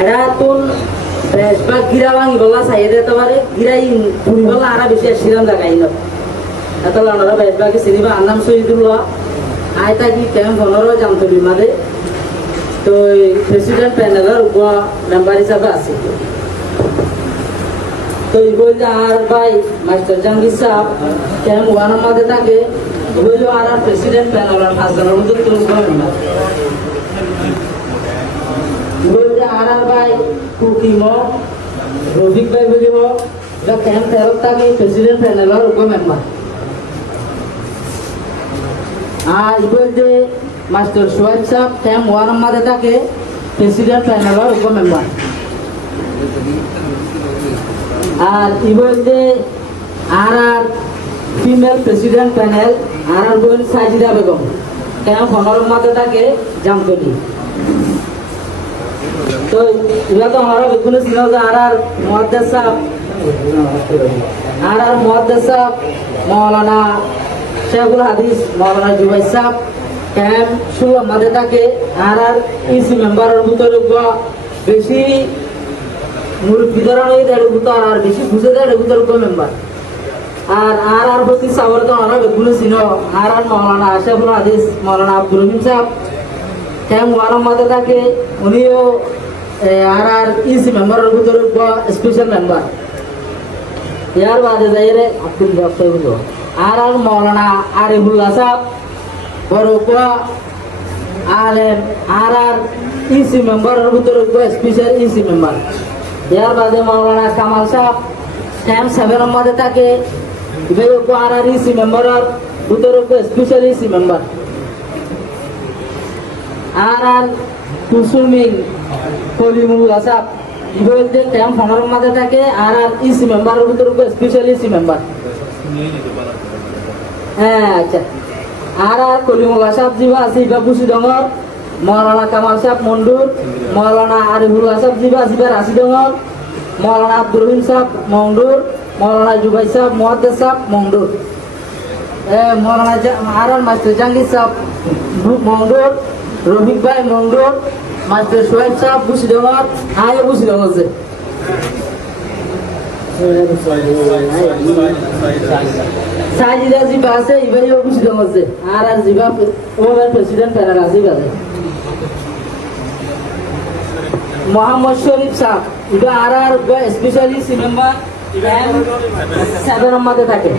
এটা তোর বেশবা গিরা ভাঙি বলা চাই দিতে পারে গিরাই ঘুরি বলা আরা বেশি আসছিলাম দেখাই না এত লানারা বেশবাকে চিনিবা আর নাম শহীদুল্লাহ আয়তা কি ক্যাম্প বনারও জানতো বিমাদে তো প্রেসিডেন্ট প্যানেলের উপ মেম্বার হিসাবে আছে তো বল যে আর ভাই মাস্টার জাহাঙ্গীর সাহেব ক্যাম্প ওয়ানের মধ্যে থাকে বললো আর প্রেসিডেন্ট প্যানেলের 5 জনের মধ্যে মেম্বার বলছে আর ভাই কুকিম রফিক ভাই বলিব এটা ক্যাম্প ফেরত থাকে প্রেসিডেন্ট প্যানেলের উপ মেম্বার আর বলছে মাস্টার সোহেব সাহেব ক্যাম্প ওয়ানের মধ্যে থাকে প্রেসিডেন্ট প্যানেলের উপ মেম্বার আর বলছে আর ফিমেল প্রেসিডেন্ট প্যানেল আর বোন সাজিদা বেগম ক্যাম্প ওয়ানের মধ্যে থাকে জামতলি তো এগুলা তো আমরা বেগুনে ছিল যে আর মুহাদ্দিস সাহেব মৌলানা শেখুল হাদিস মৌলানা জুবাই সাহেব ক্যাম্প 16 মধ্যে থাকে আর ইসি মেম্বারের ভিতরে বেশি বিতরণ হয়ে দেড় ভিতর আর বেশি বুঝে দেড় ভিতর মেম্বার আর প্রতি সাবর তো আমরা বেগুনে ছিল আর মৌলানা শেখুল হাদিস মৌলানা আব্দুল রহিম সাহেব ক্যাম্প ওয়ানের মধ্যে থাকে উনিও আর ইসি মেম্বারের ভিতরে স্পেশাল মেম্বার ইয়ার বাদে যাইরে আব্দুল ব্যবসায়ী হলো আর মৌলানা আরিফুল্লাহ সাহেব বড় আলেম আর ইসি মেম্বারের ভিতরে স্পেশাল ইসি মেম্বার ইয়ার বাদে মৌলানা কামাল সাহেব ক্যাম্প 7 মধ্যে থাকে আর ইসি মেম্বারের ভিতরে স্পেশাল ইসি মেম্বার আর কুসুমিন কলিমুল্লাহ সাহেব বলতে ক্যাম্প 15 মধ্যে থাকে আর ইসি মেম্বারের ভিতরে স্পেশাল ইসি মেম্বার হ্যাঁ আচ্ছা আর কলিমুল্লাহ সাহেব জিবা আছে ইবা বুসি ডঙ্গর মৌলানা কামাল সাহেব মন্ডুর মৌলানা আরিফুল্লাহ সাহেব জিবা আছে রাশি ডঙ্গর মৌলানা আব্দুল রহিম সাহেব মন্ডুর মৌলানা জুবাই সাহেব মুহাদ্দিস সাহেব মন্ডুর মৌলানা আর মাস্টার জাহাঙ্গীর সাহেব মন্ডুর রফিক ভাই মন্ডুর মাস্টার সোহেব সাহেব বুসি ডঙ্গর আয় বুসি ডঙ্গর আছে সাজিদা জিবা আছে ইবাই বুসি ডঙ্গর আছে আর জিবা ওভার প্রেসিডেন্ট প্যানেল আছে ইবাই মোহাম্মদ শরীফ সাহেব ইবা আর স্পেশালি মেম্বার 7 মধ্যে থাকে